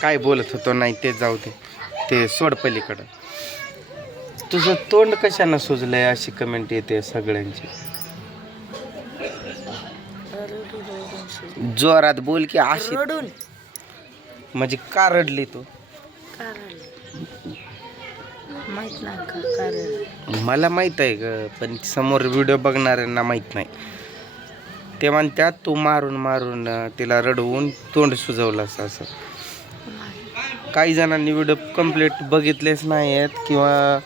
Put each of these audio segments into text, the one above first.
काय बोलत होतो नाही ते जाऊ दे, ते सोड पलीकडं. तुझं तोंड कशानं सुजलंय अशी कमेंट येते सगळ्यांची. जोरात बोल की अशी. म्हणजे का रडली तू? मला माहित आहे ग, पण समोर व्हिडिओ बघणाऱ्यांना माहित नाही. ते म्हणतात तू मारून मारून तिला रडवून तोंड सुजवलंस असं. काही जणांनी व्हिडिओ कंप्लीट बघितलेच नाही आहेत किंवा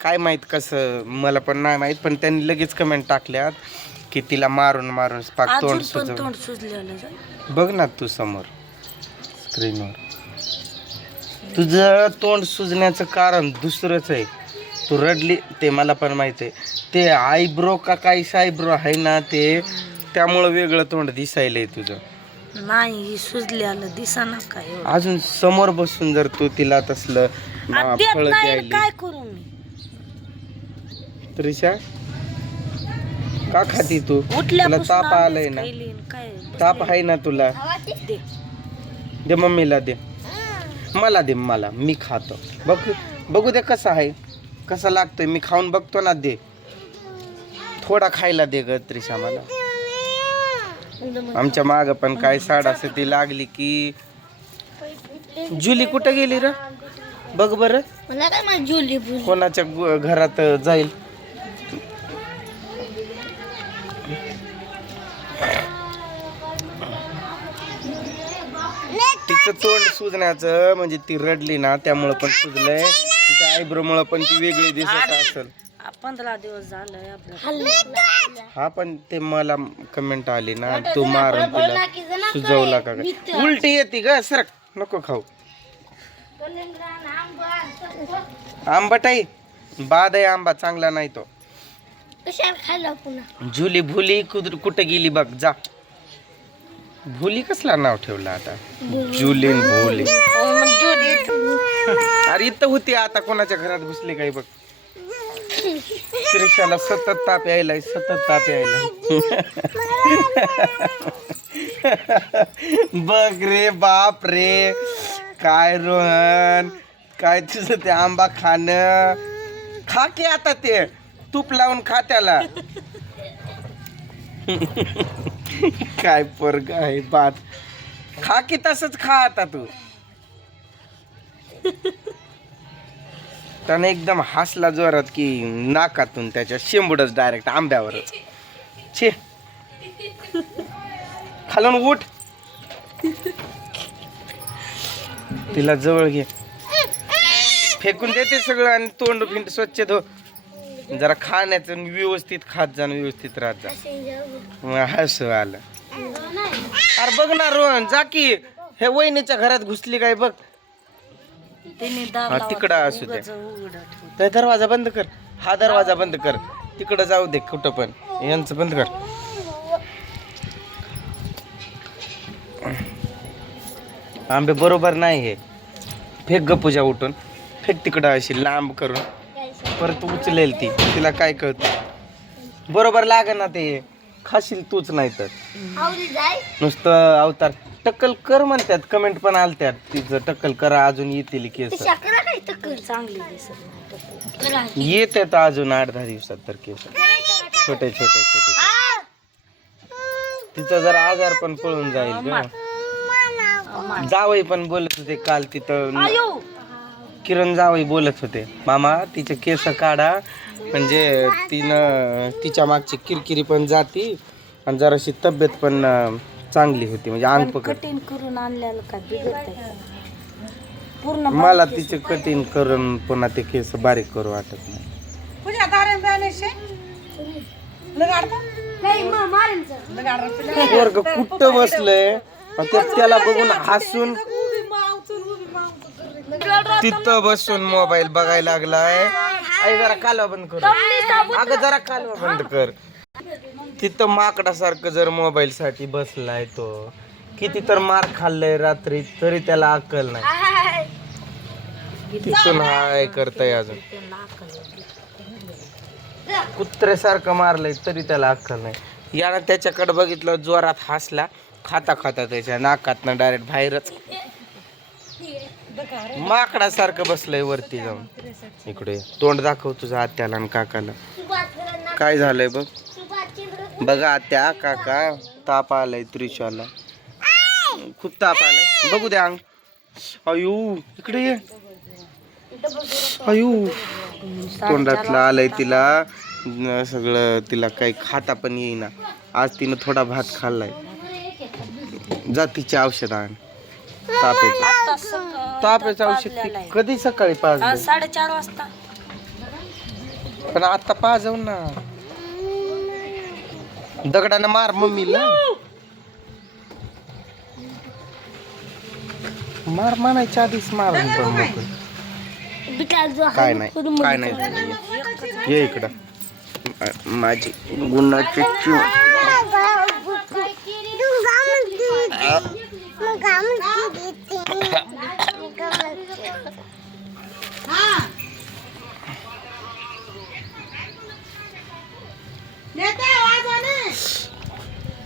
काय माहीत कसं, मला पण नाही माहीत, पण त्यांनी लगेच कमेंट टाकल्यात की तिला मारून मारून पाक तोंड सुजवलं. बघ ना तू समोर स्क्रीनवर. तुझं तोंड सुजण्याचं कारण दुसरंच आहे. तू रडली ते मला पण माहित आहे. ते आयब्रो का काही सायब्रो आहे ना, ते त्यामुळं वेगळं तोंड दिसायलंय तुझं. नाही सुजल्याला दिसाना काय. अजून समोर बसून जर तू तिला तसलं फळ द्यायली काय करू मी? त्रिशा का खाती तू? तुला ताप आलाय ना? ताप आहे ना तुला? दे मम्मीला दे, मला दे, मला मी खातो. बघू दे कसं आहे, कसं लागतंय. मी खाऊन बघतो ना. दे थोडा खायला दे ग त्रिशा मला. आमच्या माग पण काय साड असते ती लागली की. जुली कुठं गेली र? बघ बर, कोणाच्या घरात जाईल. तिचं तोंड सुजण्याचं म्हणजे ती रडली ना त्यामुळं पण सुजलंय. त्या आयब्रो मुळे पण ती वेगळी दिसत असेल. 15 दिवस झालं. हा पण ते मला कमेंट आली ना, तू मारून तिला सुजवला का काय? उलटी येते ग, सरक नको खाऊ. आंबट आहे, बाद आहे आंबा, चांगला नाही तो. झुली भुली कुठं गेली बघ जा. भुली कसला नाव ठेवलं आता? जुली भोली. अरे इथं होती, आता कोणाच्या घरात घुसली काय बघ. त्रिशाला सतत ताप यायलाय, सतत ताप यायलाय. बघ रे बाप रे, काय रोहन, काय तुझं ते आंबा खाणं. खा की आता, ते तूप लावून खा त्याला. काय पोरग आहे बात. खा की तसंच खा आता तू. त्याने एकदम हसला जोरात की नाकातून त्याच्या शेंबूडच डायरेक्ट आंब्यावरच. छे खालून उठ, तिला जवळ घे, फेकून देते सगळं आणि तोंड फिंड स्वच्छ धो. जरा खाण्याचं व्यवस्थित खात जा, व्यवस्थित राहत जा. हसू आलं. अरे बघ ना रोहन, जा की. हे वहिनीच्या घरात घुसली काय बघ. तिकडं असू दे. ते दरवाजा बंद कर, हा दरवाजा बंद कर. तिकडं जाऊ दे कुठं पण, यांचं बंद कर. आंबे बरोबर नाही हे. फेक ग पूजा उठून, फेक तिकडं अशी लांब करून. परत उचलेल ती, तिला काय कळतं. बरोबर लाग ना ते, खाशील तूच नाही तर. नुसतं अवतार टक्कल कर म्हणतात, कमेंट पण आलत्यात तिचं टक्कल करा अजून येतील केस. येतात अजून 8-10 दिवसात तर केस छोटे छोटे छोटे. तिचा जरा आजार पण पळून जाईल ग. जावई पण बोलत होते काल तिथं, किरण जावई बोलत होते, मामा तिचे केस काढा म्हणजे तिनं तिच्या मागची किरकिरी पण जाती आणि जराशी तब्येत पण चांगली होती. म्हणजे अंग पकड करून आणल्याला काय बिघडतंय? पूर्ण मला तिचे कटिंग करून पुन्हा ते केस बारीक करू वाटत नाही. वर्ग कुठं बसलंय त्याला बघून हसून तिथं बसून मोबाईल बघायला लागलाय. आई जरा कालवा बंद कर, अगं जरा कालवा बंद कर. तिथं माकडासारखं जर मोबाईल साठी बसलाय तो, किती तर मार खाल्लंय रात्री तरी त्याला अक्कल नाही. तिथून हाय करताय अजून, कुत्र्यासारखं मारलंय तरी त्याला अक्कल नाही. यानं त्याच्याकडे बघितलं, जोरात हसला, खाता खाता त्याच्या नाकातनं डायरेक्ट बाहेरच माकडासारखं बसलंय वरती जाऊन. इकडे तोंड दाखव तुझं आत्याला आणि काकाला. काय झालंय बघ. बघा आत्या काका ताप आलाय त्रिशाला. खूप ताप आलाय. बघू द्या अंग. अयो इकडे ये. अयो तोंडातलं आलंय तिला सगळं. तिला काही खाता पण येईना. आज तिनं थोडा भात खाल्लाय. जातीचे औषध आण. तापाचं औषध कधी सकाळी 5 4:30 वाजता. पण आता पाजव ना. दगडानं मार मम्मीला. मार म्हणायच्या आधीच मार. काय नाही काय नाही झालं. ये इकडं माझी गुन्हाची चिव.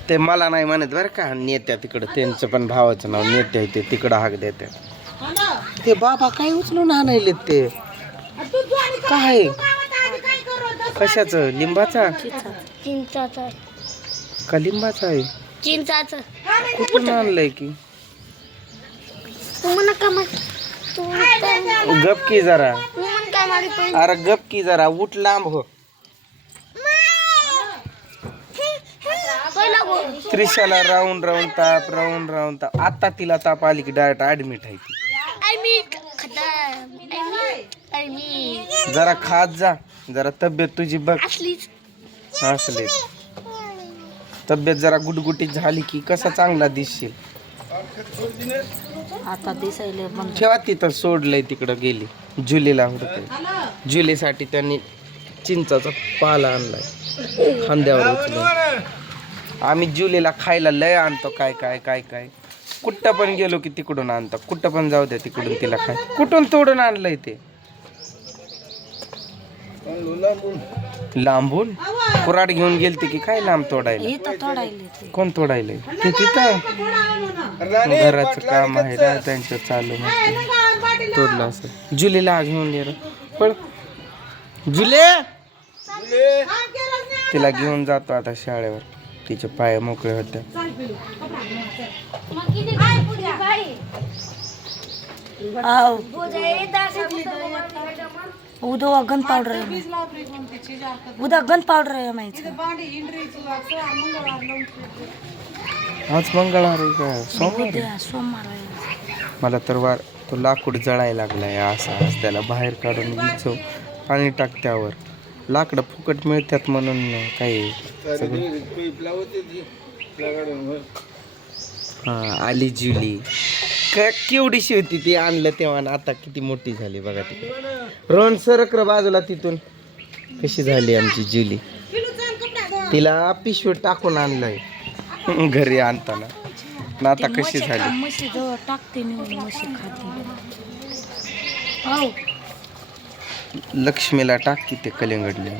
ते मला नाही म्हणत बरं का. नेत्या तिकडं त्यांचं पण भावाचं नाव नेत्या ते तिकडं हाक देत्या. ते बाबा काय उचलून आणायले ते. काय कशाचं लिंबाचा चिंचाचा का लिंबाचा आहे. चिंचाचा कुठून आणलंय की. गप की जरा. अरे गप की जरा. उठ लांब हो. त्रिशाला राहून राहून ताप. आता तिला ताप आली की डायरेक्ट ऍडमिट आहे ती. जरा खात जा. जरा तब्येत तुझी बघ. असले तब्येत जरा गुटगुटीत झाली की कसा चांगला दिसशील. आता दिसायले पण ठेवा तिथं सोडलंय तिकडं गेली. जुलीला हुडकय. जुलीसाठी त्यांनी चिंचाचा पाला आणलाय खांद्यावर उचलून. आम्ही जुलीला खायला लय आणतो. काय काय काय काय कुठं पण गेलो की तिकडून आणतो. कुठं पण जाऊ द्या तिकडून तिला खाय. कुठून तोडून आणलंय ते. लांबून कुराड घेऊन गेलते की काय लांब तोडायला. कोण तोडायलंय ते तिथं. घराचं काम आहे ना त्यांचं चालू. तोडलं असं. जुलीला घेऊन ये पण. जुले तिला घेऊन जातो आता शाळेवर. तिचे पाय मोकळे होते. उद्या गन पावडर आहे. उद्या गन पावडर आहे माहिती. आज मंगळवार आहे का सोमवार. सोमवार आहे. मला तर तो लाकूड जळायला लागलाय. असं त्याला बाहेर काढून विचव पाणी टाक त्यावर. लाकडं फुकट मिळतात म्हणून काही हा आली जुली. केवढीशी होती ती आणलं तेव्हा. आता किती मोठी झाली बघा. तिकडे रोहन सरक बाजूला. तिथून कशी झाली आमची जुली. तिला पिशवी टाकून आणलंय घरी आणताना. आता कशी झाली. म्हशी जवळ टाकते म्हशी खाते. लक्ष्मीला टाक की ते कलिंगडले.